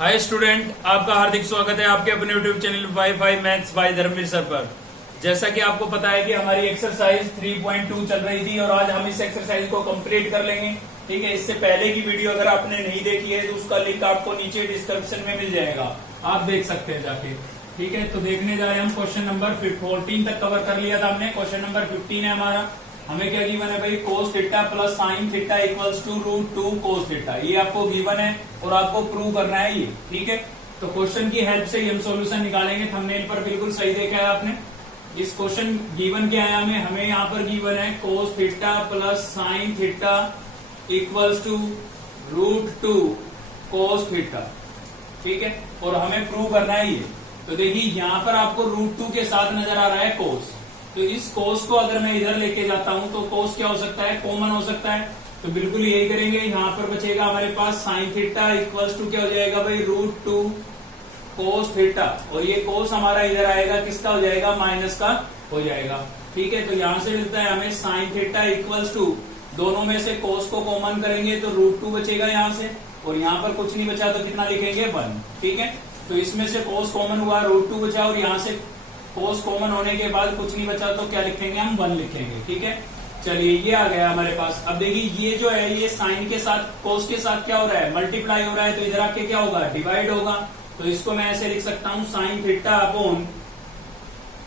Hi student, आपका हार्दिक स्वागत है आपके अपने YouTube channel WiFi maths by Dharmveer sir पर। जैसा कि आपको पता है कि हमारी एक्सरसाइज 3.2 चल रही थी और आज हम इस एक्सरसाइज को कंप्लीट कर लेंगे। ठीक है, इससे पहले की वीडियो अगर आपने नहीं देखी है तो उसका लिंक आपको नीचे डिस्क्रिप्शन में मिल जाएगा, आप देख सकते हैं जाके। ठीक है, तो देखने जा रहे हैं हम क्वेश्चन नंबर 14 तक कवर कर लिया था हमने। क्वेश्चन नंबर 15 है हमारा। हमें क्या गिवन है भाई, cos theta plus sine theta equals to √2 cos theta. ये आपको गिवन है और आपको प्रूव करना है ये। ठीक है, तो क्वेश्चन की हेल्प से हम सॉल्यूशन निकालेंगे। थंबनेल पर बिल्कुल सही देखा है आपने। इस क्वेश्चन गिवन क्या है हमें यहाँ पर गिवन है cos theta plus sine theta equals to √2 cos theta. ठीक है, और हमें प्रूव करना है ये। तो देखिए यहाँ पर आपको √2 के साथ नजर आ रहा है कोस। तो इस कोस को अगर मैं इधर लेके जाता हूं तो कोस क्या हो सकता है, कॉमन हो सकता है। तो बिल्कुल यही करेंगे। यहाँ पर बचेगा हमारे पास साइन थीटा इक्वल्स टू क्या हो जाएगा भाई, √2 कोस थीटा। और ये कोस हमारा इधर आएगा, किसका हो जाएगा, माइनस का हो जाएगा। ठीक है, तो यहाँ से मिलता है हमें साइन थीटा इक्वल्स टू, दोनों में से कोस को कॉमन करेंगे तो √2 बचेगा यहाँ से, और यहाँ पर कुछ नहीं बचा तो कितना लिखेंगे, 1। ठीक है, तो इसमें से कोस कॉमन हुआ, √2 बचा, और यहाँ से कोस कॉमन होने के बाद कुछ नहीं बचा तो क्या लिखेंगे, हम 1 लिखेंगे। ठीक है, चलिए ये आ गया हमारे पास। अब देखिए ये जो है ये साइन के साथ कोस के साथ क्या हो रहा है, मल्टीप्लाई हो रहा है, तो इधर आके क्या होगा, डिवाइड होगा। तो इसको मैं ऐसे लिख सकता हूँ साइन थीटा अपॉन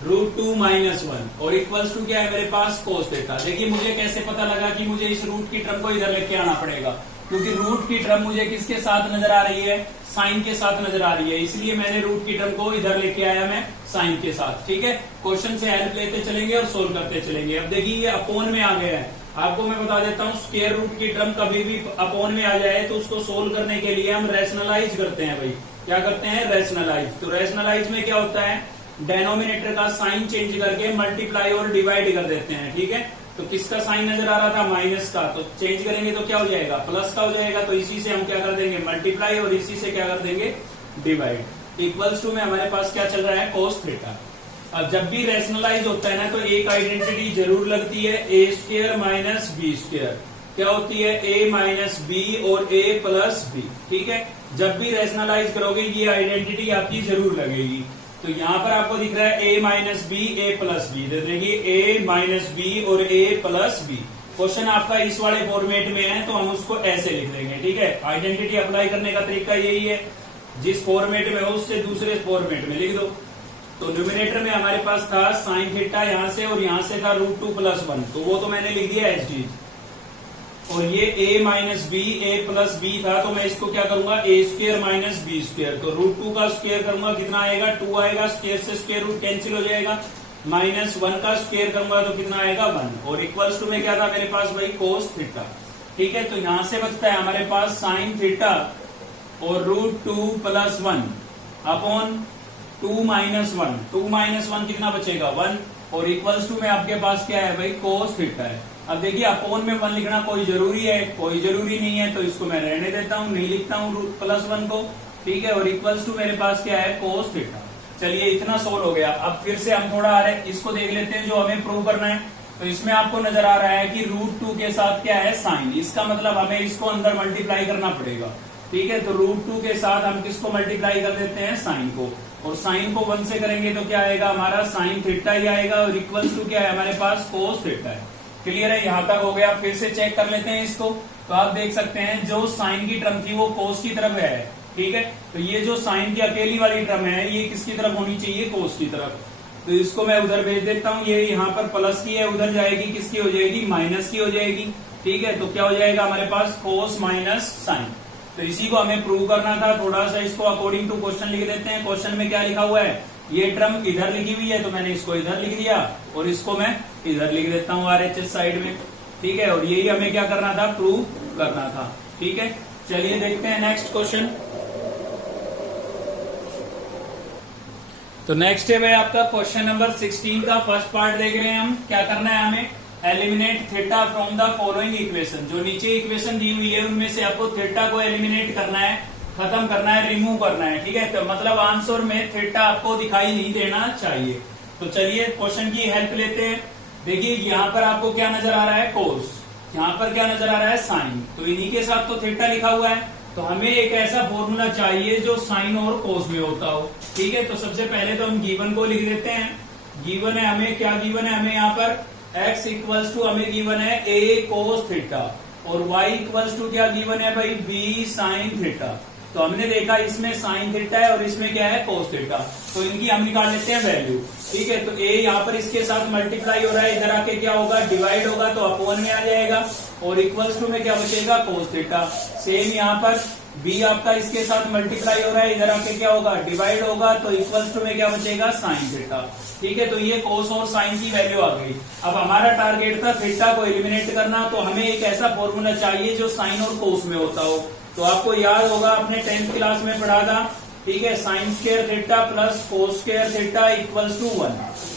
√2 - 1 और इक्वल्स टू क्या है मेरे पास, कोस थीटा। देखिए मुझे कैसे पता लगा कि मुझे इस रूट की टर्म को इधर लेके आना पड़ेगा, क्योंकि रूट की टर्म मुझे किसके साथ नजर आ रही है, साइन के साथ नजर आ रही है, इसलिए मैंने रूट की टर्म को इधर लेके आया मैं साइन के साथ। ठीक है, क्वेश्चन से हेल्प लेते चलेंगे और सोल्व करते चलेंगे। अब देखिए ये अपोन में आ गया है। आपको मैं बता देता हूँ, स्क्वायर रूट की टर्म कभी भी अपोन में आ जाए तो उसको सोल्व करने के लिए हम रैशनलाइज करते हैं भाई। क्या करते हैं, रैशनलाइज। तो रैशनलाइज में क्या होता है, डेनोमिनेटर का साइन चेंज करके मल्टीप्लाई और डिवाइड कर देते हैं। ठीक है, तो किसका साइन नजर आ रहा था, माइनस का, तो चेंज करेंगे तो क्या हो जाएगा, प्लस का हो जाएगा। तो इसी से हम क्या कर देंगे, मल्टीप्लाई, और इसी से क्या कर देंगे, डिवाइड। इक्वल्स टू में हमारे पास क्या चल रहा है, कोस थीटा। अब जब भी रैशनलाइज होता है ना तो एक आइडेंटिटी जरूर लगती है, a² माइनस b²। क्या होती है, a माइनस बी और a प्लस बी। ठीक है, जब भी रैशनलाइज करोगे ये आइडेंटिटी आपकी जरूर लगेगी। तो यहाँ पर आपको दिख रहा है a minus B a plus B. देखिए a माइनस बी और a प्लस बी। क्वेश्चन आपका इस वाले फॉर्मेट में है तो हम उसको ऐसे लिख देंगे। ठीक है, आइडेंटिटी अप्लाई करने का तरीका यही है, जिस फॉर्मेट में हो उससे दूसरे फॉर्मेट में लिख दो। तो न्यूमिनेटर में हमारे पास था साइन थीटा यहाँ से, और यहाँ से था √2 + 1, तो वो तो मैंने लिख दिया एज इट इज। और ये a minus B a plus B था, तो मैं इसको क्या करूंगा, a² माइनस b²। तो √2 का स्क्वायर करूंगा, कितना आएगा, 2 आएगा, स्क्वायर से स्क्वायर रूट कैंसिल हो जाएगा, -1 का स्क्वायर करूंगा तो कितना आएगा, 1। और इक्वल्स टू में क्या था मेरे पास भाई, कोस थीटा। ठीक है, तो यहां से बचता है हमारे पास साइन थीटा और √2 + 1 अपॉन 2 - 1। 2 - 1 कितना बचेगा, 1। और इक्वल्स टू में आपके पास क्या है भाई, कोस थीटा है। अब देखिए अपोन में 1 लिखना कोई जरूरी है, कोई जरूरी नहीं है, तो इसको मैं रहने देता हूँ, नहीं लिखता हूँ √1 को। ठीक है, और इक्वल्स टू मेरे पास क्या है, कोस थीटा। चलिए इतना सोल्व हो गया। अब फिर से हम थोड़ा इसको देख लेते हैं जो हमें प्रूव करना है। तो इसमें आपको नजर आ रहा है कि √2 के साथ क्या है, साइन। इसका मतलब हमें इसको अंदर मल्टीप्लाई करना पड़ेगा। ठीक है, तो √2 के साथ हम किसको मल्टीप्लाई कर देते हैं, साइन को। और साइन को 1 से करेंगे तो क्या आएगा हमारा, साइन थीटा ही आएगा, और इक्वल्स टू क्या है हमारे पास, कोस थीटा है। क्लियर है, यहां तक हो गया। फिर से चेक कर लेते हैं इसको। तो आप देख सकते हैं जो साइन की टर्म थी वो कोस की तरफ है। ठीक है, तो ये जो साइन की अकेली वाली टर्म है ये किसकी तरफ होनी चाहिए, कोस की तरफ। तो इसको मैं उधर भेज देता हूँ। ये यहाँ पर प्लस की है, उधर जाएगी, किसकी हो जाएगी, माइनस की हो जाएगी। ठीक है, तो क्या हो जाएगा हमारे पास, कोस माइनस साइन। तो इसी को हमें प्रूव करना था। थोड़ा सा इसको अकॉर्डिंग टू क्वेश्चन लिख देते हैं। क्वेश्चन में क्या लिखा हुआ है, ये टर्म इधर लिखी हुई है तो मैंने इसको इधर लिख दिया, और इसको मैं इधर लिख देता हूँ RHS साइड में। ठीक है, और यही हमें क्या करना था, प्रूव करना था। ठीक है, चलिए देखते हैं नेक्स्ट क्वेश्चन। तो नेक्स्ट है भाई आपका क्वेश्चन नंबर 16 का फर्स्ट पार्ट देख रहे हैं हम। क्या करना है हमें, eliminate theta from the following equation. जो नीचे इक्वेशन दी हुई है उनमें से आपको थीटा को एलिमिनेट करना है, खत्म करना है, रिमूव करना है। ठीक है, तो मतलब आंसर में थीटा आपको दिखाई नहीं देना चाहिए। तो चलिए क्वेश्चन की हेल्प लेते हैं। देखिए यहाँ पर आपको क्या नजर आ रहा है, कोस, यहाँ पर क्या नजर आ रहा है, साइन। तो इन्हीं के साथ तो थीटा लिखा हुआ है। तो हमें एक ऐसा फॉर्मूला चाहिए जो साइन और कोस में होता हो। ठीक है, तो सबसे पहले तो हम गिवन को लिख देते हैं। गिवन है हमें, क्या गिवन है हमें यहाँ पर, x इक्वल्स टू हमें गिवन है a कोस थीटा और y इक्वल्स टू क्या गिवन है भाई, b साइन थीटा। तो हमने देखा इसमें साइन थीटा है और इसमें क्या है, कोस थीटा। तो इनकी हम निकाल लेते हैं वैल्यू। ठीक है, तो a यहाँ पर इसके साथ मल्टीप्लाई हो रहा है, इधर आके क्या होगा, डिवाइड होगा तो अपॉन में आ जाएगा और इक्वल्स टू में क्या बचेगा, कोस थीटा। सेम यहाँ पर b आपका इसके साथ मल्टीप्लाई हो रहा है, इधर आके क्या होगा, डिवाइड होगा तो इक्वल्स टू में क्या बचेगा, साइन थीटा। ठीक है, तो ये कोस और साइन की वैल्यू आ गई। अब हमारा टारगेट था थीटा को एलिमिनेट करना, तो हमें एक ऐसा फॉर्मूला चाहिए जो साइन और कोस में होता हो। तो आपको याद होगा, आपने 10th क्लास में पढ़ा था। ठीक है, sine square theta plus cos square theta equals to 1।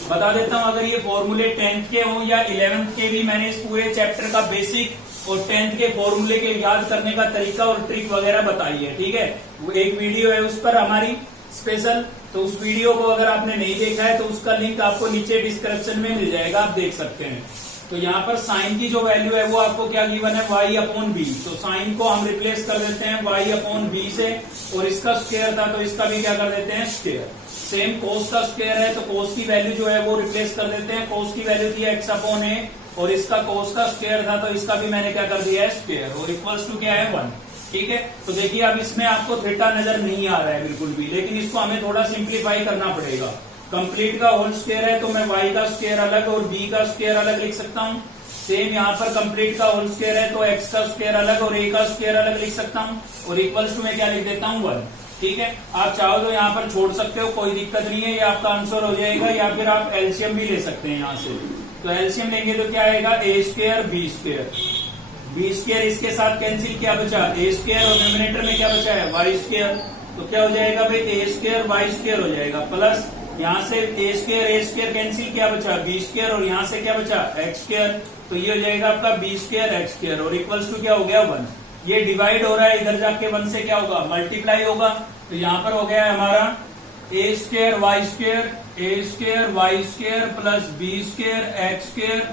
बता देता हूं, अगर ये फॉर्मूले 10th के हों या 11th के भी, मैंने इस पूरे चैप्टर का बेसिक और 10th के फॉर्मूले के याद करने का तरीका और ट्रिक वगैरह बताई है। ठीक है, वो एक वीडियो है उस पर हमारी स्पेशल, तो उस वीडियो को अगर आपने नहीं देखा है तो उसका लिंक आपको नीचे डिस्क्रिप्शन में मिल जाएगा, आप देख सकते हैं। तो यहाँ पर साइन की जो वैल्यू है वो आपको क्या गिवन है, y अपॉन बी। तो साइन को हम रिप्लेस कर देते हैं y अपॉन बी से, और इसका स्क्वायर था तो इसका भी क्या कर देते हैं, स्क्वायर। सेम कोस का स्क्वायर है तो कोस की वैल्यू जो है वो रिप्लेस कर देते हैं। कोस की वैल्यू थी x अपॉन ए और इसका कोस का स्क्वायर था तो इसका भी मैंने क्या कर दिया है, स्क्वायर, और इक्वल्स टू क्या है, 1। ठीक है, तो देखिए अब इसमें आपको थीटा नजर नहीं आ रहा है बिल्कुल भी, लेकिन इसको हमें थोड़ा सिंप्लीफाई करना पड़ेगा। कंप्लीट का होल स्क्वायर है तो मैं y का स्क्वायर अलग और b का स्क्वायर अलग लिख सकता हूँ। सेम यहाँ पर कंप्लीट का होल स्क्वायर है तो x का स्क्वायर अलग और a का स्क्वायर अलग लिख सकता हूँ, और इक्वल्स टू में क्या लिख देता हूँ, 1। ठीक है, आप चाहो तो यहाँ पर छोड़ सकते हो, कोई दिक्कत नहीं है, ये आपका आंसर हो जाएगा। या फिर आप एलसीएम भी ले सकते हैं यहाँ से। तो एलसीएम लेंगे तो क्या आएगा, a square B square. B square इसके साथ कैंसिल, क्या बचा, a स्क्वायर, और न्यूमरेटर में क्या बचा है, y स्क्वायर। तो क्या हो जाएगा भाई, a स्क्वायर y स्क्वायर हो जाएगा, प्लस यहाँ से a स्क्वायर कैंसिल, क्या बचा, b स्क्वायर, और यहाँ से क्या बचा, x स्क्वायर। तो ये हो जाएगा आपका b स्क्वायर x स्क्वायर, और इक्वल्स टू क्या हो गया, 1। ये डिवाइड हो रहा है, इधर जाके 1 से क्या होगा, मल्टीप्लाई होगा। तो यहाँ पर हो गया है हमारा a square y square, a square y square plus b square x square,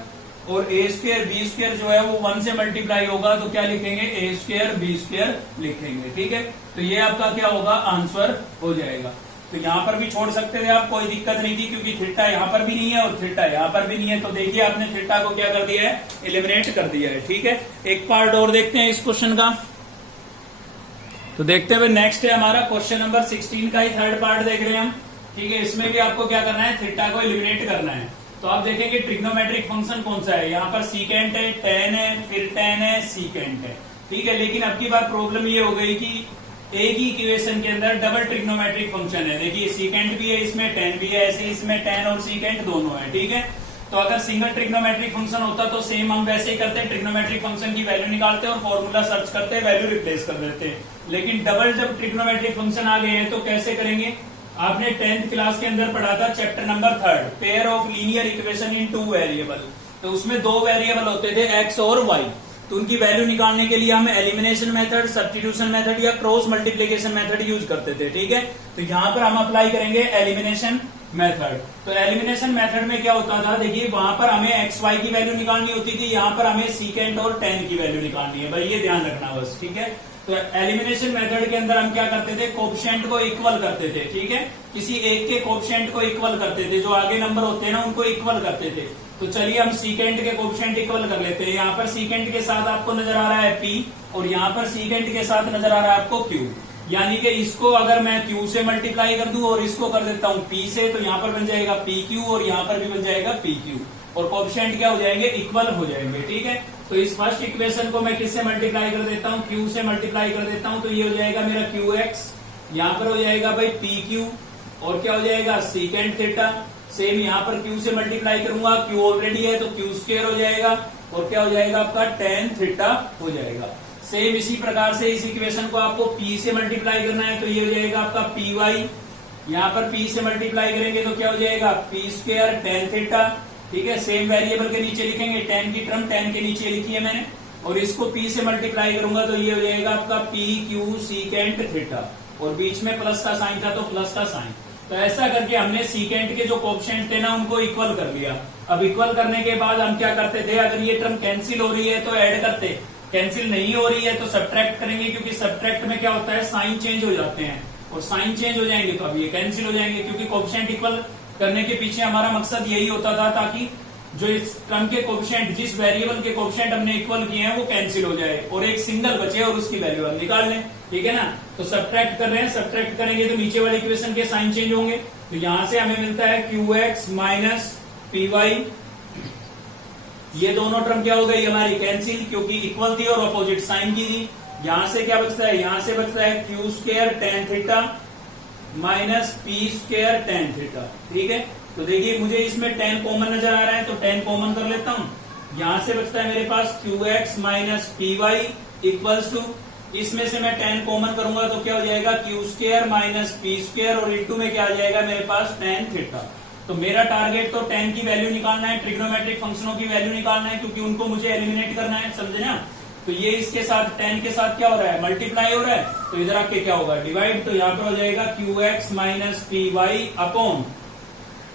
और a स्क्वायर b स्क्वायर जो है वो 1 से मल्टीप्लाई होगा तो क्या लिखेंगे, a स्क्वायर b स्क्वायर लिखेंगे। ठीक है, तो ये आपका क्या होगा, आंसर हो जाएगा। तो यहाँ पर भी छोड़ सकते थे आप, कोई दिक्कत नहीं थी, क्योंकि थीटा यहाँ पर भी नहीं है और थीटा यहाँ पर भी नहीं है। तो देखिए आपने थीटा को क्या कर दिया है, एलिमिनेट कर दिया है। ठीक है, एक पार्ट और देखते हैं इस क्वेश्चन का। तो देखते हुए नेक्स्ट है हमारा क्वेश्चन नंबर 16 का ही थर्ड पार्ट देख रहे हैं हम। ठीक है, इसमें भी आपको क्या करना है, थीटा को एलिमिनेट करना है। तो आप देखेंगे ट्रिग्नोमेट्रिक फंक्शन कौन सा है, यहाँ पर सीकेंट है, टेन है, फिर टेन है, सीकेंट है। ठीक है, लेकिन अब की बार प्रॉब्लम ये हो गई कि एक ही इक्वेशन के अंदर डबल ट्रिग्नोमेट्रिक फंक्शन है। देखिए सीकेंट भी है, इसमें टेन भी है, ऐसे इसमें टेन और सीकेंट दोनों है। ठीक है, तो अगर सिंगल ट्रिग्नोमेट्रिक फंक्शन होता तो सेम हम वैसे ही करते हैं, ट्रिग्नोमेट्रिक फंक्शन की वैल्यू निकालते हैं और फॉर्मूला सर्च करते हैं, वैल्यू रिप्लेस कर देते हैं। लेकिन डबल जब ट्रिग्नोमेट्रिक फंक्शन आ गए हैं तो कैसे करेंगे, आपने 10th क्लास के अंदर पढ़ा था chapter number 3, pair of linear equation in 2 variable. तो उसमें 2 वेरिएबल होते थे, x और y। तो उनकी वैल्यू निकालने के लिए हम एलिमिनेशन मेथड, सब्स्टिट्यूशन मेथड या क्रॉस मल्टीप्लिकेशन मेथड यूज करते थे। ठीक है, तो यहाँ पर हम अप्लाई करेंगे एलिमिनेशन मेथड। तो एलिमिनेशन मेथड में क्या होता था, देखिए वहां पर हमें एक्स वाई की वैल्यू निकालनी होती थी, यहाँ पर हमें सीकेंट और टेन की वैल्यू निकालनी है। भाई ये ध्यान रखना बस। ठीक है, तो एलिमिनेशन मेथड के अंदर हम क्या करते थे, कोफिशिएंट को इक्वल करते थे। ठीक है, किसी एक के कोफिशिएंट को इक्वल करते थे, जो आगे नंबर होते हैं ना उनको इक्वल करते थे। तो चलिए हम सीकेंट के कोफिशिएंट इक्वल कर लेते हैं। यहाँ पर सीकेंट के साथ आपको नजर आ रहा है p और यहाँ पर सीकेंट के साथ नजर आ रहा है आपको q। यानी कि इसको अगर मैं q से मल्टीप्लाई कर दूं और इसको कर देता हूँ p से, तो यहाँ पर बन जाएगा pq और यहाँ पर भी बन जाएगा pq, और कोफिशिएंट क्या हो जाएंगे, इक्वल हो जाएंगे। ठीक है, तो इस फर्स्ट इक्वेशन को मैं किससे मल्टीप्लाई कर देता हूँ, q से मल्टीप्लाई कर देता हूँ। तो ये हो जाएगा मेरा qx, यहाँ पर हो जाएगा भाई pq, और क्या हो जाएगा सीकेंट थीटा। सेम यहाँ पर q से मल्टीप्लाई करूंगा, q ऑलरेडी है तो q स्क्वायर हो जाएगा, और क्या हो जाएगा आपका टेन थीटा हो जाएगा। सेम इसी प्रकार से इस इक्वेशन को आपको p से मल्टीप्लाई करना है, तो ये हो जाएगा आपका py। यहाँ पर p से मल्टीप्लाई करेंगे तो क्या हो जाएगा p स्क्वायर टेन थीटा। ठीक है, सेम वेरिएबल के नीचे लिखेंगे, टेन की टर्म टेन के नीचे लिखी है मैंने, और इसको p से मल्टीप्लाई करूंगा तो ये हो जाएगा आपका pq सीकेंट थीटा, और बीच में प्लस का साइन था तो प्लस का साइन। तो ऐसा करके हमने सीकेंट के जो कोफिशिएंट थे ना उनको इक्वल कर लिया। अब इक्वल करने के बाद हम क्या करते थे, अगर ये टर्म कैंसिल हो रही है तो ऐड करते, कैंसिल नहीं हो रही है तो सब्ट्रैक्ट करेंगे, क्योंकि सब्ट्रैक्ट में क्या होता है, साइन चेंज हो जाते हैं, और साइन चेंज हो जाएंगे तो अब ये कैंसिल हो जाएंगे, क्योंकि कोएफिशिएंट इक्वल करने के पीछे हमारा मकसद यही होता था ताकि जो इस टर्म के कोएफिशिएंट, जिस वेरिएबल के कोएफिशिएंट हमने इक्वल किए हैं वो कैंसिल हो जाए और एक सिंगल बचे और उसकी वैल्यू हम निकाल लें। ठीक है ना, तो सब्ट्रैक्ट कर रहे हैं, सब्ट्रैक्ट करेंगे तो नीचे वाले इक्वेशन के साइन चेंज होंगे, तो यहां से हमें मिलता है QX माइनस PY। ये दोनों टर्म क्या हो गई हमारी कैंसिल, क्योंकि इक्वल थी और अपोजिट साइन की थी। यहां से क्या बचता है, यहां से बचता है Q square tan theta minus P square tan theta. ठीक है, तो देखिए मुझे इसमें 10 कॉमन नजर आ रहा है तो 10 कॉमन कर लेता हूं। यहां से बचता है मेरे पास QX minus PY equals to, इसमें से मैं 10 कॉमन करूंगा तो क्या हो जाएगा Q square minus P square और इंटू में क्या आ जाएगा मेरे पास टेन थीटा। तो मेरा टारगेट तो 10 की वैल्यू निकालना है, ट्रिग्नोमेट्रिक फंक्शनों की वैल्यू निकालना है, क्योंकि उनको मुझे एलिमिनेट करना है, समझे ना। तो ये इसके साथ 10 के साथ क्या हो रहा है, मल्टीप्लाई हो रहा है, तो इधर आके क्या होगा डिवाइड, तो यहाँ पर हो जाएगा QX minus PY upon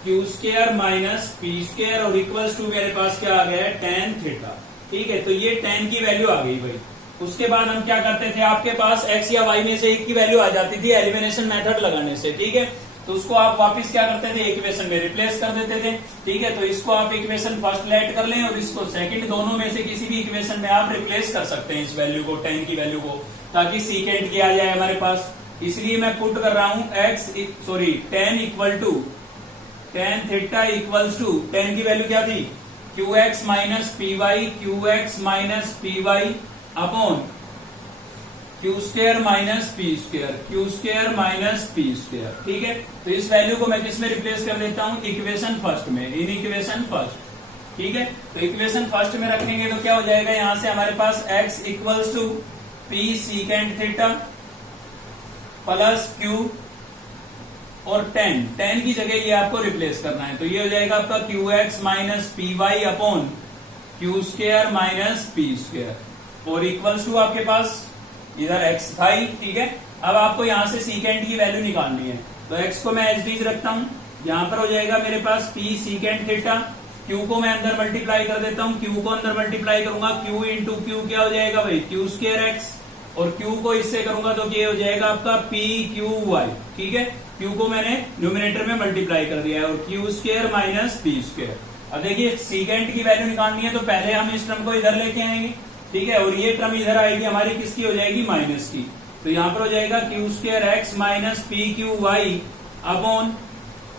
Q square minus P square और इक्वल्स टू मेरे पास क्या आ गया है टेन थीटा। ठीक है, तो ये 10 की वैल्यू आ गई भाई। उसके बाद हम क्या करते थे, आपके पास x या y में से एक की वैल्यू आ जाती थी एलिमिनेशन मेथड लगाने से। ठीक है, तो उसको आप वापस क्या करते थे, इक्वेशन में रिप्लेस कर देते थे। ठीक है, तो इसको आप इक्वेशन फर्स्ट लेट कर लें और इसको सेकंड, दोनों में से किसी भी इक्वेशन में आप रिप्लेस कर सकते हैं इस वैल्यू को, 10 की वैल्यू को, ताकि सीकेंट की आ जाए हमारे पास। इसलिए मैं पुट कर रहा हूं 10 equal to tan theta equals to 10 की वैल्यू क्या थी, QX minus PY, QX minus PY upon Q square minus P square, Q square minus P square. ठीक है, तो इस वैल्यू को मैं किसमें रिप्लेस कर देता हूं, इक्वेशन फर्स्ट में, इन इक्वेशन फर्स्ट। ठीक है, तो इक्वेशन फर्स्ट में रखेंगे तो क्या हो जाएगा, यहां से हमारे पास x equals to P secant theta plus Q और 10 की जगह ये आपको रिप्लेस करना है, तो ये हो जाएगा आपका QX minus PY upon Q square minus P square और इक्वल्स टू आपके पास इधर x था ही। ठीक है, अब आपको यहां से सीकेंट की वैल्यू निकालनी है, तो x को मैं एज डीज रखता हूं, यहां पर हो जाएगा मेरे पास P सीकेंट थीटा, Q को मैं अंदर मल्टीप्लाई कर देता हूं, Q को अंदर मल्टीप्लाई करूंगा, Q इंटू Q क्या हो जाएगा भाई Q स्क्वायर x, और Q को इससे करूंगा तो ये हो जाएगा आपका PQY। ठीक है, Q को मैंने न्यूमिनेटर में मल्टीप्लाई कर दिया है और Q square minus P square. अब देखिए सीकेंट की वैल्यू निकालनी है तो पहले हम इस टर्म को इधर लेके आएंगे। ठीक है, और ये टर्म इधर आएगी हमारी किसकी हो जाएगी, माइनस की, तो यहाँ पर हो जाएगा Q square x minus PQY upon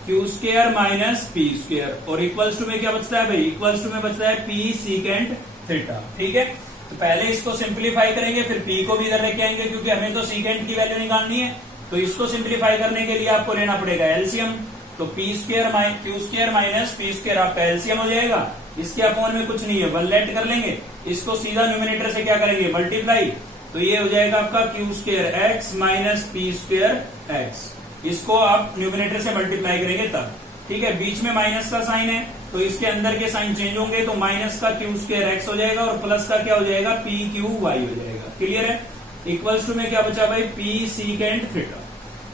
Q square minus P square और इक्वल्स टू में क्या बचता है भाई, इक्वल्स टू में बचता है P सीकेंट थीटा। ठीक है, तो पहले इसको सिंप्लीफाई करेंगे, फिर P को भी इधर लेके आएंगे, क्योंकि हमें तो सीकेंट की वैल्यू निकालनी है। तो इसको सिंप्लीफाई करने के लिए आपको लेना पड़ेगा एलसीएम, तो Q square minus P square आपका एलसीएम हो जाएगा, इसके अपॉन में कुछ नहीं है, 1 लेट कर लेंगे, इसको सीधा न्यूमिनेटर से क्या करेंगे मल्टीप्लाई, तो ये हो जाएगा आपका Q square x minus P square x, इसको आप न्यूमिनेटर से मल्टीप्लाई करेंगे तब। ठीक है, बीच में माइनस का साइन है तो इसके अंदर के साइन चेंज होंगे, तो माइनस का Q स्क्वायर x हो जाएगा और प्लस का क्या हो जाएगा PQY हो जाएगा। क्लियर है, इक्वल्स टू में क्या बचा भाई P सीकेंट थीटा।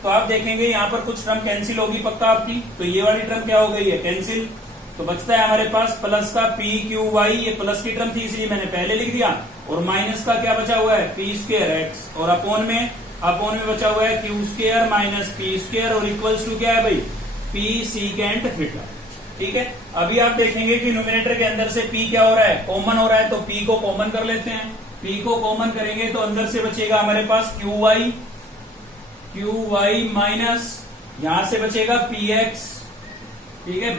तो आप देखेंगे यहाँ पर कुछ टर्म कैंसिल होगी पक्का आपकी, तो ये वाली टर्म क्या हो गई है कैंसिल, तो बचता है हमारे पास प्लस का PQY, ये प्लस की टर्म थी इसलिए मैंने पहले लिख दिया, और माइनस का क्या बचा हुआ है P स्क्वायर x और अपोन में बचा हुआ है Q square minus P square और इक्वल्स टू क्या है भाई P सीकेंट थीटा। ठीक है, अभी आप देखेंगे कि न्यूमिनेटर के अंदर से P क्या हो रहा है, कॉमन हो रहा है, तो P को कॉमन कर लेते हैं। P को कॉमन करेंगे तो अंदर से बचेगा हमारे पास QY माइनस यहां से बचेगा PX। ठीक है,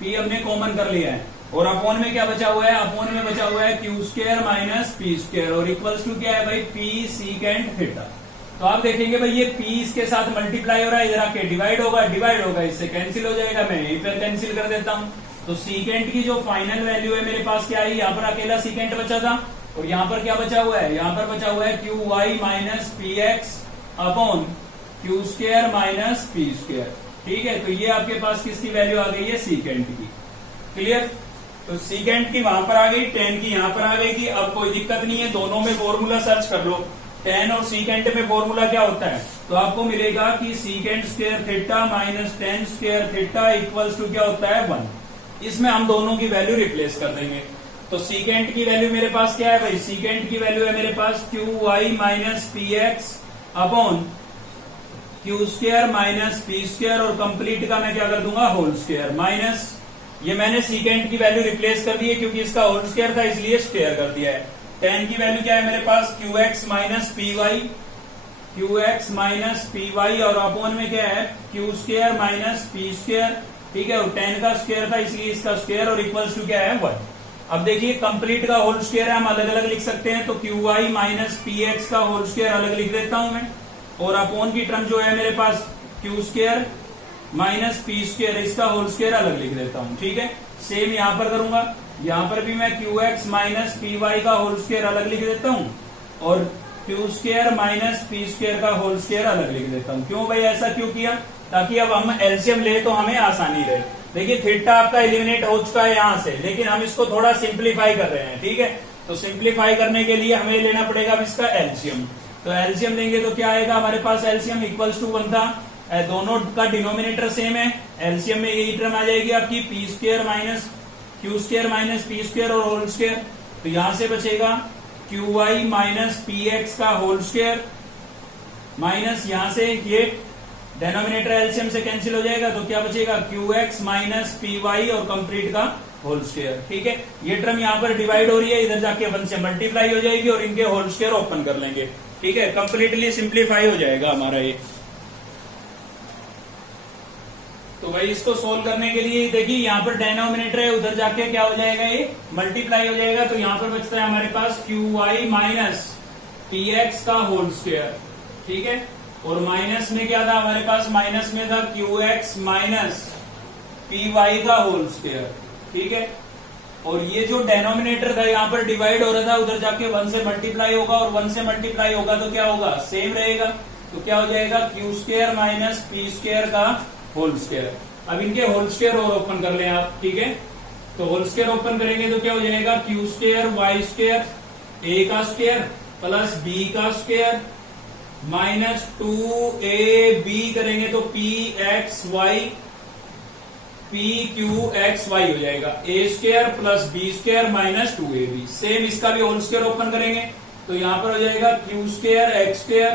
P हमने कॉमन कर लिया है और अपोन में क्या बचा हुआ है, अपोन में बचा हुआ है Q square minus P square और इक्वल्स टू क्या है भाई P सीकेंट थीटा। तो आप देखेंगे भाई ये P इसके साथ मल्टीप्लाई हो रहा है, इधर आके डिवाइड होगा, इससे कैंसिल हो जाएगा, मैं यहीं पर कैंसिल कर देता हूं। तो सीकेंट की जो फाइनल वैल्यू है मेरे पास क्या है, यहाँ पर अकेला सीकेंट बचा था और यहाँ पर क्या बचा हुआ है, यहाँ पर बचा हुआ है QY minus PX upon Q square minus P square. ठीक है, तो ये आपके पास किसकी वैल्यू आ गई है, सीकेंट की। क्लियर, तो सीकेंट की वहां पर आ गई, टेन की यहाँ पर आ गई थी। अब कोई दिक्कत नहीं है, दोनों में फॉर्मूला सर्च कर लो, टेन और सीकेंट में फॉर्मूला क्या होता है, तो आपको मिलेगा कि secant square theta minus tan square theta equals to क्या होता है 1। इसमें हम दोनों की वैल्यू रिप्लेस कर देंगे। तो सीकेंट की वैल्यू मेरे पास क्या है भाई, सीकेंट की वैल्यू है मेरे पास Q Y minus P X upon Q square minus P square, और कंप्लीट का मैं क्या कर दूंगा होल स्क्वायर माइनस, ये मैंने सीकेंट की वैल्यू रिप्लेस कर दी है क्योंकि इसका होल स्क्वायर था इसलिए स्क्वायर कर दिया है। टेन की वैल्यू क्या है मेरे पास, Q X minus P Y, Q X minus P Y, और अपॉन में क्या है Q square minus P square, ठीक है, और 10 का स्क्वायर था इसलिए इसका स्क्वायर, और इक्वल्स टू क्या है 1। अब देखिए कंप्लीट का होल स्क्वायर है, हम अलग अलग लिख सकते हैं, तो Q Y minus P X का होल स्क्वायर अलग लिख देता हूं मैं, और अपॉन की टर्म जो है मेरे पास Q square minus P square, इसका होल स्क्वायर अलग लिख देता हूं, ठीक है। सेम यहां पर करूंगा, यहां पर भी मैं Q X minus P Y का होल स्क्वायर अलग लिख देता हूं, और Q square minus P square का होल स्क्वायर अलग लिख देता हूं। क्यों भाई ऐसा क्यों किया, ताकि अब हम एलसीएम ले तो हमें आसानी रहे। देखिए थीटा आपका एलिमिनेट हो चुका है यहां से, लेकिन हम इसको थोड़ा सिंप्लीफाई कर रहे हैं, ठीक है। तो सिंप्लीफाई करने के लिए हमें लेना पड़ेगा अब इसका एलसीएम, तो एलसीएम लेंगे तो क्या आएगा हमारे पास, एलसीएम इक्वल्स टू 1 था, दोनों का डिनोमिनेटर सेम है, एलसीएम में यही टर्म आ जाएगी आपकी P square minus Q square minus P square और होल स्क्वायर, तो यहां से बचेगा Q Y minus P X का होल स्क्वायर माइनस, यहां से ये डिनोमिनेटर एलसीएम से कैंसिल हो जाएगा, तो क्या बचेगा Q X minus P Y और कंप्लीट का होल स्क्वायर, ठीक है। ये टर्म यहाँ पर डिवाइड हो रही है, इधर जाके 1 से मल्टीप्लाई हो जाएगी और इनके होल स्क्वायर ओपन कर लेंगे, ठीक है, कंप्लीटली सिंप्लीफाई हो जाएगा हमारा ये। तो भाई इसको सोल्व करने के लिए देखिए यहाँ पर डिनोमिनेटर है, उधर जाके क्या हो जाएगा ये मल्टीप्लाई हो जाएगा, तो यहाँ पर बचता है हमारे पास Q Y minus P X का होल स्क्वायर, ठीक है, और माइनस में क्या था हमारे पास, माइनस में था Q X minus P Y का होल स्क्वायर, ठीक है, और ये जो डिनोमिनेटर था यहाँ पर डिवाइड हो रहा था, उधर जाके 1 से मल्टीप्लाई होगा, और 1 से मल्टीप्लाई होगा तो क्या होगा सेम रहेगा, तो क्या हो जाएगा Q square minus P square का होल स्क्वायर। अब इनके होल स्क्वायर और ओपन कर लें आप, ठीक है, तो होल स्क्वायर ओपन करेंगे तो क्या हो जाएगा Q square Y square A का स्क्वायर प्लस बी का स्क्वायर माइनस 2ab करेंगे तो P X Y P Q X Y हो जाएगा, A square plus B square minus 2ab। Same इसका भी होल स्क्वायर ओपन करेंगे तो यहां पर हो जाएगा Q square X square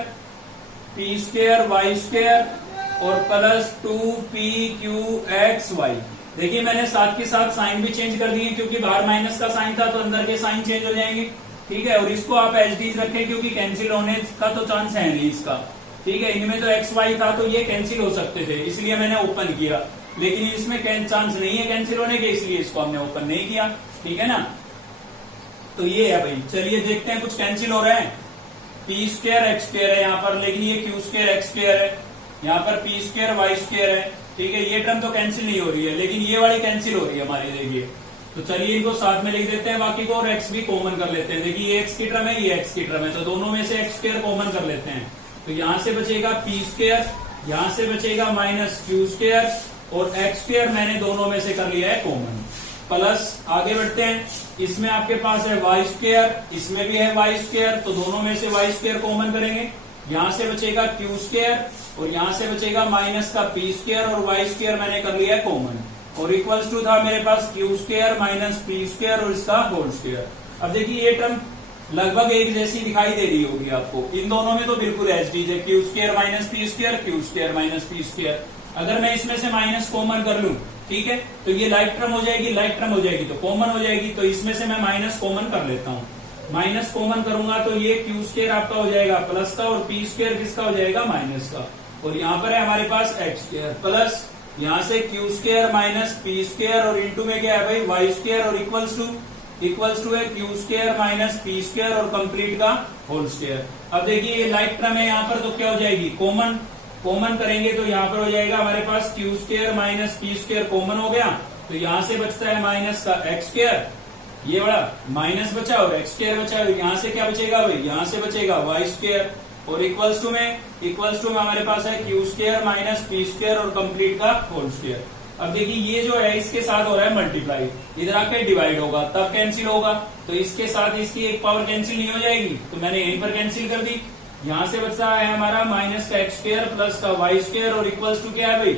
P square Y square और plus 2p Q X Y. देखिए मैंने साथ के साथ साइन भी चेंज कर दिए, क्योंकि बाहर माइनस का साइन था तो अंदर के साइन चेंज हो जाएंगे, ठीक है, और इसको आप एच डी रखें क्योंकि कैंसिल होने का तो चांस है नहीं इसका, ठीक है। इनमें तो एक्स वाई था तो ये कैंसिल हो सकते थे, इसलिए मैंने ओपन किया, लेकिन इसमें चांस नहीं है कैंसिल होने के, इसलिए इसको हमने ओपन नहीं किया, ठीक है ना। तो ये है भाई, चलिए देखते हैं कुछ कैंसिल हो रहा है। पी स्क्वायर एक्स स्क्वायर है यहाँ पर, लेकिन ये क्यू स्क्वायर एक्स स्क्वायर है, यहाँ पर पी स्क्वायर वाई स्क्वायर है, ठीक है, ये टर्म तो कैंसिल नहीं हो रही है, लेकिन ये वाली कैंसिल हो रही है हमारी, देखिए। तो चलिए इनको साथ में लिख देते हैं बाकी को, और एक्स भी कॉमन कर लेते हैं। देखिए ये एक्स की टर्म है, ये एक्स की टर्म है, तो दोनों में से एक्स स्क्वायर कॉमन कर लेते हैं, तो यहां से बचेगा पी स्क्वायर, यहां से बचेगा माइनस क्यू स्क्वायर, और एक्स स्क्वायर मैंने दोनों में से कर लिया है कॉमन, प्लस आगे बढ़ते हैं, इसमें आपके पास है वाई स्क्वायर, इसमें भी है वाई स्क्वायर, तो दोनों में से वाई स्क्वायर कॉमन करेंगे, यहां से बचेगा क्यू स्क्वायर और यहां से बचेगा माइनस का पी स्क्वायर, और वाई स्क्वायर मैंने कर लिया है कॉमन, और इक्वल्स टू था मेरे पास Q square minus P square और इसका होल स्क्वायर। अब देखिए ये टर्म लगभग एक जैसी दिखाई दे रही होगी आपको, इन दोनों में तो बिल्कुल एच डी है, Q square minus P square, Q square minus P square. अगर मैं इसमें से माइनस कॉमन कर लूं, ठीक है, तो ये लाइक टर्म हो जाएगी, लाइक टर्म हो जाएगी तो कॉमन हो जाएगी, तो इसमें से मैं माइनस कॉमन कर लेता हूं, माइनस कॉमन करूंगा तो ये क्यू स्क्वायर आपका हो जाएगा प्लस का, और पी स्क्वायर किसका हो जाएगा माइनस का, और यहाँ पर है हमारे पास एक्स स्क्वायर प्लस यहाँ से Q square minus P square, और इंटू में क्या है भाई वाई स्क्वायर, और इक्वल्स टू है Q square minus P square और कंप्लीट का होल स्क्वायर। अब देखिए ये लाइक टर्म है यहाँ पर, तो क्या हो जाएगी कॉमन करेंगे तो यहाँ पर हो जाएगा हमारे पास Q square minus P square common हो गया, तो यहाँ से बचता है माइनस का एक्स स्क्वायर, ये बड़ा माइनस बचा और एक्स स्क्वायर बचा, यहाँ से क्या बचेगा भाई, यहाँ से बचेगा वाई स्क्वायर, और इक्वल्स टू में हमारे पास है Q square minus P square और कंप्लीट का होल स्क्वायर। अब देखिए ये जो है इसके साथ हो रहा है मल्टीप्लाई, इधर आके डिवाइड होगा तब कैंसिल होगा, तो इसके साथ इसकी एक पावर कैंसिल नहीं हो जाएगी, तो मैंने यहीं पर कैंसिल कर दी। यहां से बचता है हमारा माइनस का एक्स स्क्वायर प्लस का वाई स्क्वायर, और इक्वल्स टू क्या है भाई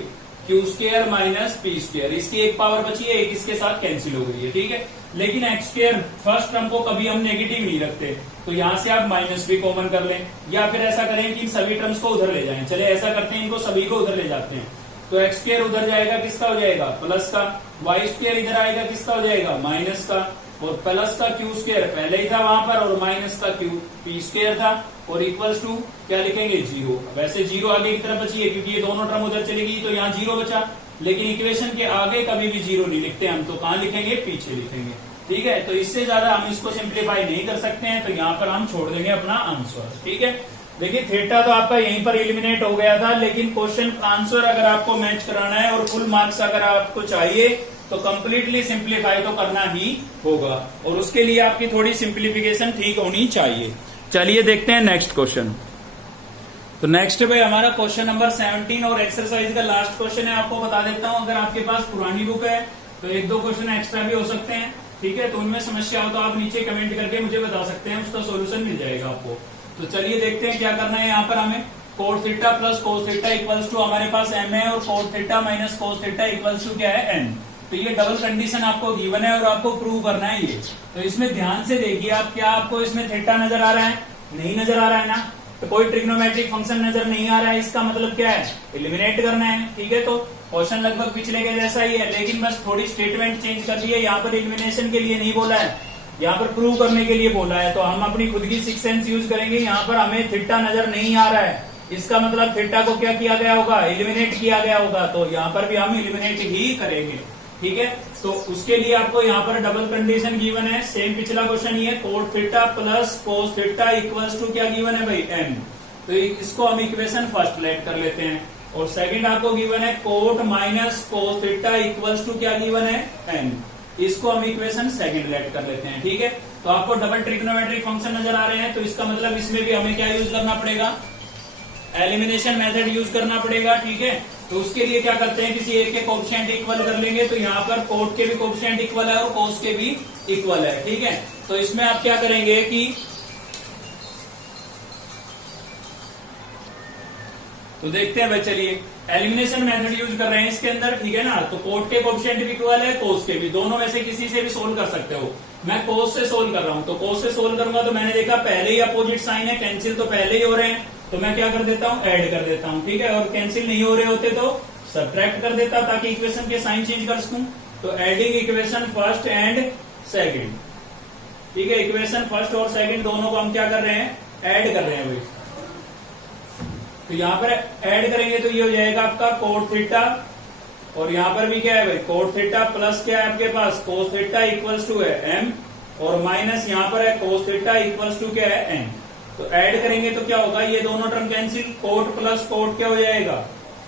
Q square minus P square, इसकी एक पावर बची है, एक इसके साथ कैंसिल हो गई है, ठीक है। लेकिन एक्स स्क्वायर फर्स्ट टर्म को कभी हम नेगेटिव नहीं रखते, तो यहाँ से आप माइनस भी कॉमन कर लें, या फिर ऐसा करें कि इन सभी टर्म्स को उधर ले जाएं। चले ऐसा करते हैं, इनको सभी को उधर ले जाते हैं। तो एक्स स्क्वायर उधर जाएगा, किसका हो जाएगा, प्लस का। वाई स्क्वायर इधर आएगा, किसका हो जाएगा, माइनस का। और प्लस का क्यू स्क्वायर पहले ही था वहां पर, और माइनस का क्यू पी स्क्वायर था, और इक्वल्स टू क्या लिखेंगे, 0। वैसे 0 आगे की तरफ बची है, क्योंकि ये दोनों टर्म उधर चली गई, तो यहाँ 0 बचा। लेकिन इक्वेशन के आगे कभी भी 0 नहीं लिखते हम, तो कहाँ लिखेंगे, पीछे लिखेंगे। ठीक है, तो इससे ज्यादा हम इसको सिंप्लीफाई नहीं कर सकते हैं, तो यहाँ पर हम छोड़ देंगे अपना आंसर। ठीक है, देखिए थीटा तो आपका यहीं पर एलिमिनेट हो गया था, लेकिन क्वेश्चन आंसर अगर आपको मैच कराना है और फुल मार्क्स अगर आपको चाहिए तो कंप्लीटली सिंप्लीफाई तो करना ही होगा, और उसके लिए आपकी थोड़ी सिंप्लीफिकेशन ठीक होनी चाहिए। चलिए देखते हैं नेक्स्ट क्वेश्चन। तो नेक्स्ट भाई हमारा क्वेश्चन नंबर 17 और एक्सरसाइज का लास्ट क्वेश्चन है। आपको बता देता हूं, अगर आपके पास पुरानी बुक है तो 1-2 क्वेश्चन एक्स्ट्रा भी हो सकते हैं। ठीक है, तो उनमें समस्या हो तो आप नीचे कमेंट करके मुझे बता सकते हैं, उसका सोल्यूशन मिल जाएगा आपको। तो चलिए देखते हैं क्या करना है। यहाँ पर हमें cot theta plus cos theta equals to हमारे पास m है, और cot theta minus cos theta equals to क्या है, n। तो ये डबल कंडीशन आपको गिवन है और आपको प्रूव करना है ये। तो इसमें ध्यान से देखिए आप, क्या आपको इसमें थीटा नजर आ रहा है, नहीं नजर आ रहा है ना, तो कोई ट्रिग्नोमेट्रिक फंक्शन नजर नहीं आ रहा है, इसका मतलब क्या है, एलिमिनेट करना है। ठीक है, तो क्वेश्चन लगभग पिछले के जैसा ही है, लेकिन बस थोड़ी स्टेटमेंट चेंज कर दी है। यहाँ पर एलिमिनेशन के लिए नहीं बोला है, यहाँ पर प्रूव करने के लिए बोला है। तो हम अपनी खुद की सिक्स सेंस यूज करेंगे। यहाँ पर हमें थीटा नजर नहीं आ रहा है, इसका मतलब थीटा को क्या किया गया होगा, एलिमिनेट किया गया होगा, तो यहाँ पर भी हम एलिमिनेट ही करेंगे। ठीक है, तो उसके लिए आपको यहाँ पर डबल कंडीशन गिवन है, सेम पिछला क्वेश्चन ही है, cot theta plus cos theta equals to क्या गिवन है भाई, n। तो इसको हम इक्वेशन फर्स्ट लेट कर लेते हैं, और सेकंड आपको गिवन है cot minus cos theta equals to क्या गिवन है, n। इसको हम इक्वेशन सेकंड लेट कर लेते हैं। ठीक है, तो आपको डबल ट्रिग्नोमेट्रिक फंक्शन नजर आ रहे हैं, तो इसका मतलब इसमें भी हमें क्या यूज करना पड़ेगा, एलिमिनेशन मेथड यूज करना पड़ेगा। ठीक है, तो उसके लिए क्या करते हैं, किसी एक के कोएफिशिएंट इक्वल कर लेंगे। तो यहाँ पर कोट के भी कोएफिशिएंट इक्वल है और कोस के भी इक्वल है। ठीक है, तो इसमें आप क्या करेंगे कि तो देखते हैं भाई, चलिए एलिमिनेशन मेथड यूज कर रहे हैं इसके अंदर। ठीक है ना, तो कोट के कोएफिशिएंट भी इक्वल है, कोस के भी, दोनों में से किसी से भी सोल्व कर सकते हो। मैं कोस से सोल्व कर रहा हूं, तो कोस से सोल्व करूंगा तो मैंने देखा पहले ही अपोजिट साइन है, कैंसिल तो पहले ही हो रहे हैं, तो मैं क्या कर देता हूं, ऐड कर देता हूं। ठीक है, और कैंसिल नहीं हो रहे होते तो सब्ट्रैक्ट कर देता, ताकि इक्वेशन के साइन चेंज कर सकूं। तो adding equation first and second. ठीक है, इक्वेशन फर्स्ट और सेकंड दोनों को हम क्या कर रहे हैं, ऐड कर रहे हैं भाई। तो यहाँ पर ऐड करेंगे तो ये हो जाएगा आपका कोट थीटा, और यहाँ पर भी क्या है भाई, कोट थीटा प्लस क्या है आपके पास, कोस थीटा इक्वल्स टू है m, और माइनस यहाँ पर है कोस थीटा इक्वल्स टू क्या है n। तो ऐड करेंगे तो क्या होगा, ये दोनों term cancel, cot plus cot क्या हो जाएगा,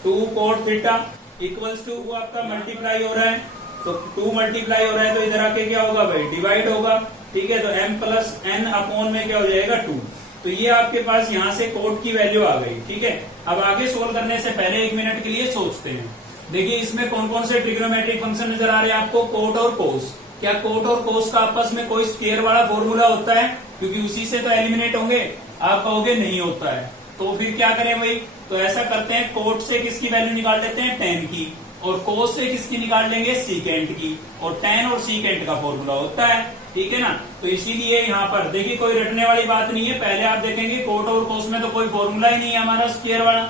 2 कोट थीटा इक्वल्स टू वो आपका मल्टीप्लाई हो रहा है, तो 2 मल्टीप्लाई हो रहा है, तो इधर आके क्या होगा भाई, डिवाइड होगा। ठीक है, तो m प्लस n अपॉन में क्या हो जाएगा, 2। तो ये आपके पास यहाँ से कोट की वैल्यू आ गई। ठीक है, अब आगे सोल्व करने से पहले 1 मिनट के लिए सोचते हैं। देखिए इसमें कौन कौन से ट्रिग्नोमेट्रिक फंक्शन नजर आ रहे हैं आपको, कोट और कोस। क्या कोट और कोस का आपस में कोई स्क्वायर वाला फॉर्मूला होता है, क्योंकि उसी से तो एलिमिनेट होंगे। आप कहोगे नहीं होता है, तो फिर क्या करें भाई, तो ऐसा करते हैं, कोट से किसकी वैल्यू निकाल लेते हैं, tan की, और कोस से किसकी निकाल लेंगे, सीकेंट की, और tan और सीकेंट का फॉर्मूला होता है। ठीक है ना, तो इसीलिए यहाँ पर देखिए कोई रटने वाली बात नहीं है। पहले आप देखेंगे कोट और कोस में तो कोई फॉर्मूला ही नहीं है हमारा स्क्वायर वाला।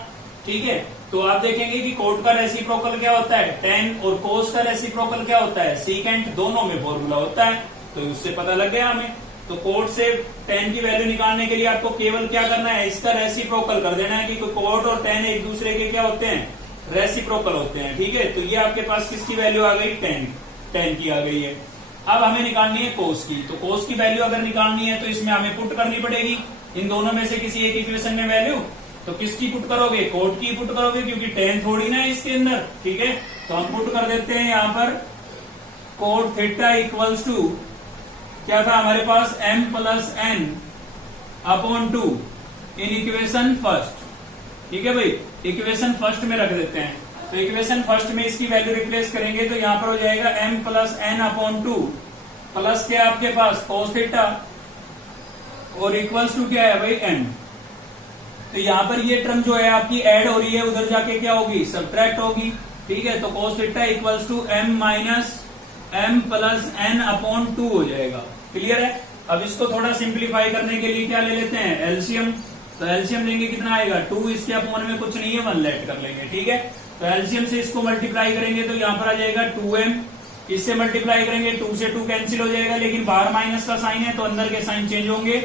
ठीक है, तो आप देखेंगे कि कोट का रेसिप्रोकल क्या होता है, tan, और कोस का रेसिप्रोकल क्या होता है, सीकेंट, दोनों में फॉर्मूला होता है। तो उससे पता लग गया हमें। तो कोट से tan की वैल्यू निकालने के लिए आपको केवल क्या करना है, इसका रेसिप्रोकल कर देना है, कि कोट और tan एक दूसरे के क्या होते हैं, रेसिप्रोकल होते हैं। ठीक है, तो ये आपके पास किसकी वैल्यू आ गई, tan की आ गई है। अब हमें निकालनी है कोस की, तो कोस की वैल्यू अगर निकालनी है तो इसमें हमें पुट करनी पड़ेगी इन दोनों में से किसी एक इक्वेशन में वैल्यू। तो किसकी पुट करोगे, कोट की पुट करोगे, क्योंकि tan थोड़ी ना है इसके अंदर। ठीक है, तो हम पुट कर देते हैं यहाँ पर कोट थीटा इक्वल्स टू क्या था हमारे पास, m plus n upon 2 in equation first. ठीक है भाई, इक्वेशन फर्स्ट में रख देते हैं। तो इक्वेशन फर्स्ट में इसकी वैल्यू रिप्लेस करेंगे तो यहाँ पर हो जाएगा m plus n upon 2 plus क्या आपके पास कोस थीटा, और इक्वल्स टू क्या है भाई n। तो यहाँ पर ये टर्म जो है आपकी ऐड हो रही है, उधर जाके क्या होगी, सब्ट्रैक्ट होगी। ठीक है, तो cos theta equals to m minus m plus n upon 2 हो जाएगा। क्लियर है। अब इसको थोड़ा सिंप्लीफाई करने के लिए क्या ले लेते हैं, एलसीएम। तो एलसीएम लेंगे, कितना आएगा 2, इसके अपॉन में कुछ नहीं है 1 लेट कर लेंगे। ठीक है, तो एलसीएम से इसको मल्टीप्लाई करेंगे तो यहाँ पर आ जाएगा 2m, इससे मल्टीप्लाई करेंगे 2 से 2 कैंसिल हो जाएगा, लेकिन बाहर माइनस का साइन है तो अंदर के साइन चेंज होंगे,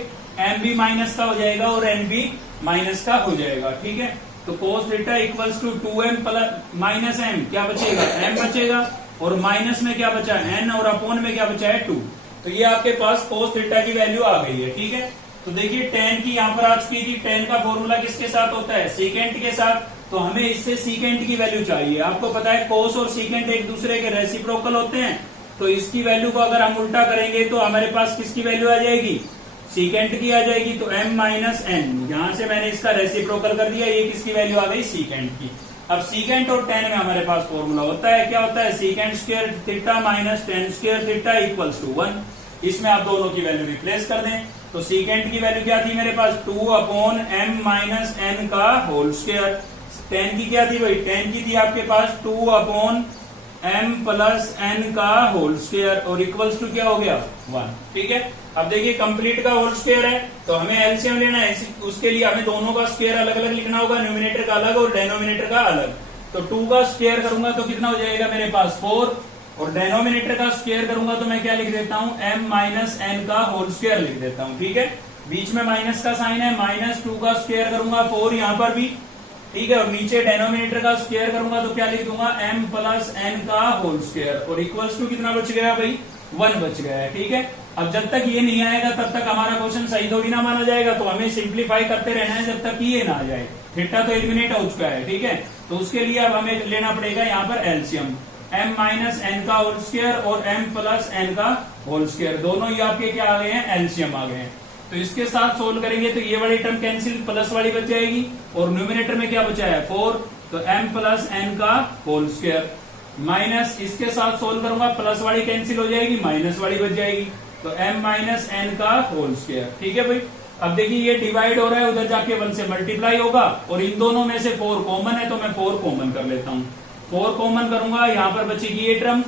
m भी माइनस का हो जाएगा और n भी माइनस का हो जाएगा। ठीक है, तो cos theta equals to 2m plus minus m, क्या बचेगा m बचेगा, और माइनस में क्या बचा n, और अपॉन में क्या बचा है 2। तो ये आपके पास cos थीटा की वैल्यू आ गई है। ठीक है, तो देखिए tan की यहाँ पर आ चुकी थी, tan का फॉर्मूला किसके साथ होता है, सीकेंट के साथ, तो हमें इससे सीकेंट की वैल्यू चाहिए। आपको पता है cos और सीकेंट एक दूसरे के रेसिप्रोकल होते हैं, तो इसकी वैल्यू को अगर हम उल्टा करेंगे तो हमारे पास किसकी वैल्यू आ जाएगी, सीकेंट की आ जाएगी। तो m माइनस एन, यहां से मैंने इसका रेसिप्रोकल कर दिया, ये किसकी वैल्यू आ गई, सीकेंट की। अब सीकेंट और tan में हमारे पास फॉर्मूला होता है, क्या होता है, secant square theta minus tan square theta equals to 1। इसमें आप दोनों की वैल्यू रिप्लेस कर दें, तो सीकेंट की वैल्यू क्या थी मेरे पास, 2 अपॉन m माइनस एन का होल स्क्वायर। tan की क्या थी भाई, tan की थी आपके पास 2 अपॉन m प्लस n का होल स्क्वायर, और इक्वल्स टू क्या हो गया 1। ठीक है, अब देखिए कंप्लीट का होल स्क्वायर है तो हमें एलसीएम लेना है, उसके लिए हमें दोनों का स्क्वायर अलग अलग लिखना होगा, न्यूमिनेटर का अलग और डेनोमिनेटर का अलग। तो 2 का स्क्वायर करूंगा तो कितना हो जाएगा मेरे पास 4, और डेनोमिनेटर का स्क्वायर करूंगा तो मैं क्या लिख देता हूं, m माइनस एन का होल स्क्वायर लिख देता हूं। ठीक है, बीच में माइनस का साइन है, माइनस 2 का स्क्वायर करूंगा 4 यहाँ पर भी। ठीक है, और नीचे डेनोमिनेटर का स्क्वायर करूंगा तो क्या लिख दूंगा, m प्लस एन का होल स्क्वायर, और इक्वल्स टू कितना बच गया भाई, 1 बच गया है। ठीक है, अब जब तक ये नहीं आएगा तब तक हमारा क्वेश्चन सही थोड़ी ना माना जाएगा, तो हमें सिंप्लीफाई करते रहना है जब तक ये ना आ जाए। थीटा तो एलिमिनेट हो चुका है। ठीक है, तो उसके लिए अब हमें लेना पड़ेगा यहाँ पर एलसीएम, m माइनस एन का होल स्क्वायर और m प्लस एन का होल स्क्वायर, दोनों ये आपके क्या आ गए हैं, एलसीएम आ गए हैं। तो इसके साथ सोल्व करेंगे तो ये वाली टर्म कैंसिल, प्लस वाली बच जाएगी, और न्यूमिनेटर में क्या बचा है 4, तो m प्लस एन का होल स्क्वायर, माइनस इसके साथ सोल्व करूंगा, प्लस वाली कैंसिल हो जाएगी, माइनस वाली बच जाएगी, तो m माइनस एन का होल स्क्वायर। ठीक है भाई, अब देखिए ये डिवाइड हो रहा है, उधर जाके 1 से मल्टीप्लाई होगा, और इन दोनों में से 4 कॉमन है तो मैं 4 कॉमन कर लेता हूँ। 4 कॉमन करूंगा, यहाँ पर बचेगी ये टर्म।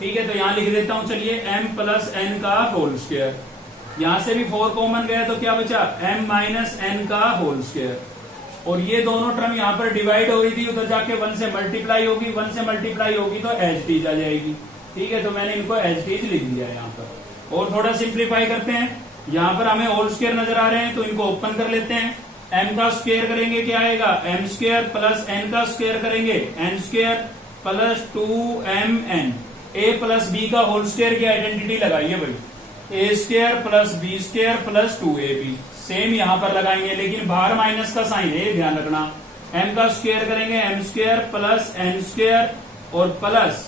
ठीक है, तो यहाँ लिख देता हूँ, चलिए m प्लस एन का होल स्क्वायर, यहां से भी 4 कॉमन गया तो क्या बचा, m माइनस एन का होल स्क्वायर, और ये दोनों टर्म यहाँ पर डिवाइड हो रही थी, उधर जाके 1 से मल्टीप्लाई होगी, 1 से मल्टीप्लाई होगी तो एच टीज आ जाएगी। ठीक है, तो मैंने इनको एच टीज लिख दिया यहाँ पर। और थोड़ा सिंप्लीफाई करते हैं, यहाँ पर हमें होल स्क्वायर नजर आ रहे हैं तो इनको ओपन कर लेते हैं। m का स्क्वायर करेंगे क्या आएगा, m स्क्वायर प्लस n का स्क्वायर करेंगे n square plus 2mn, a plus b का होल स्क्वायर की आइडेंटिटी लगाइए भाई, a square plus b square plus 2ab, same यहाँ पर लगाएंगे, लेकिन बाहर माइनस का साइन है, ध्यान रखना। m का स्क्वायर करेंगे m square plus n square, और प्लस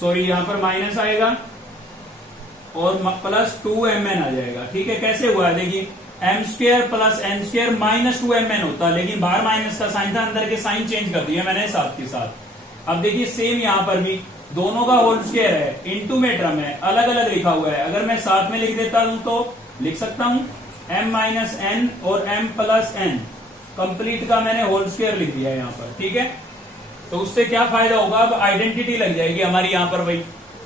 सॉरी यहाँ पर माइनस आएगा, और प्लस 2mn आ जाएगा। ठीक है, कैसे हुआ है देखिए, m square plus n square minus 2mn होता, लेकिन बाहर माइनस का साइन था, अंदर के साइन चेंज कर दिया मैंने साथ के साथ। अब देखिए सेम यहाँ पर भी दोनों का होल स्क्वायर है, इनटू में टर्म है, अलग अलग लिखा हुआ है, अगर मैं साथ में लिख देता हूं तो लिख सकता हूं m माइनस एन और m प्लस एन, कंप्लीट का मैंने होल स्क्वायर लिख दिया है यहाँ पर। ठीक है, तो उससे क्या फायदा होगा, अब आइडेंटिटी लग जाएगी हमारी यहाँ पर भाई।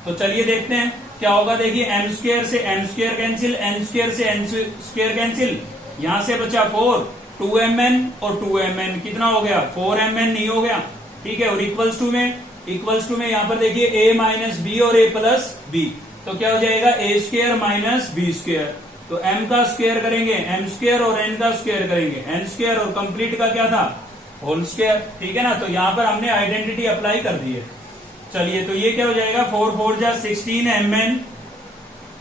तो चलिए देखते हैं क्या होगा। देखिए m स्क्वायर से m square cancel, n square से n स्क्वायर कैंसिल, यहां से बचा 4, 2mn और 2mn, कितना हो गया 4mn, नहीं हो गया। ठीक है, और इक्वल्स टू में यहाँ पर देखिए a माइनस बी और a प्लस बी, तो क्या हो जाएगा a square minus B square, तो m का स्क्वायर करेंगे m स्क्वायर और n का स्क्वायर करेंगे n स्क्वायर, और कंप्लीट का क्या था होल स्क्वायर। ठीक है ना, तो यहाँ पर हमने आइडेंटिटी अप्लाई कर दी है। चलिए, तो ये क्या हो जाएगा 4 4 जा 16mn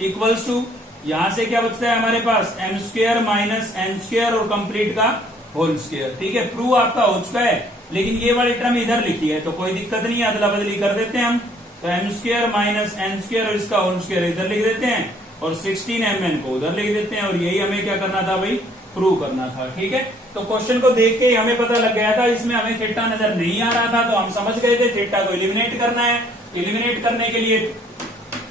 इक्वल्स टू, यहां से क्या बचता है हमारे पास m square minus n square और कंप्लीट का होल स्क्वायर। ठीक है, प्रूव आपका हो चुका है, लेकिन ये वाली टर्म इधर लिखी है तो कोई दिक्कत नहीं है, अदला बदली कर देते हैं हम। तो m square minus n square और इसका होल स्क्वायर इधर लिख देते हैं, और 16mn को उधर लिख देते हैं, और यही हमें क्या करना था भाई, प्रूव करना था। ठीक है, तो क्वेश्चन को देख के ही हमें पता लग गया था, इसमें हमें थीटा नजर नहीं आ रहा था, तो हम समझ गए थे थीटा को एलिमिनेट करना है। एलिमिनेट करने के लिए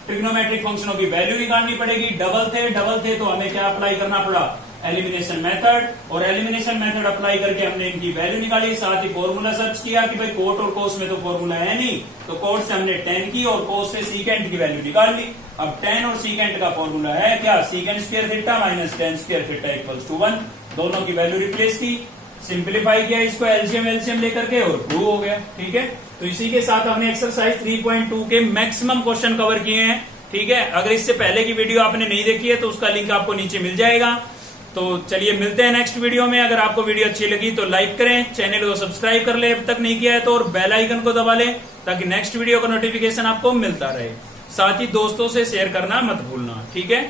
ट्रिग्नोमेट्रिक फंक्शनों की वैल्यू निकालनी पड़ेगी। डबल थे तो हमें क्या अप्लाई करना पड़ा, एलिमिनेशन मेथड, और एलिमिनेशन मेथड अप्लाई करके हमने इनकी वैल्यू निकाली। साथ ही फॉर्मूला सर्च किया कि भाई कोट और कोस में तो फॉर्मूला है नहीं, तो कोट से हमने tan की और कोस से सीकेंट की वैल्यू निकाल ली। अब tan और सीकेंट का फॉर्मूला है क्या, secant square theta minus tan square theta equals to 1। दोनों की वैल्यू रिप्लेस की, सिंप्लीफाई किया इसको एलसीएम लेकर के और प्रूव हो गया। ठीक है, तो इसी के साथ हमने एक्सरसाइज 3.2 के मैक्सिमम क्वेश्चन कवर किए हैं। ठीक है, अगर इससे पहले की वीडियो आपने नहीं देखी है तो उसका लिंक आपको नीचे मिल जाएगा। तो चलिए मिलते हैं नेक्स्ट वीडियो में। अगर आपको वीडियो अच्छी लगी तो लाइक करें, चैनल को सब्सक्राइब कर ले अब तक नहीं किया है तो, और बेल आइकन को दबा ले ताकि नेक्स्ट वीडियो का नोटिफिकेशन आपको मिलता रहे। साथ ही दोस्तों से शेयर करना मत भूलना। ठीक है।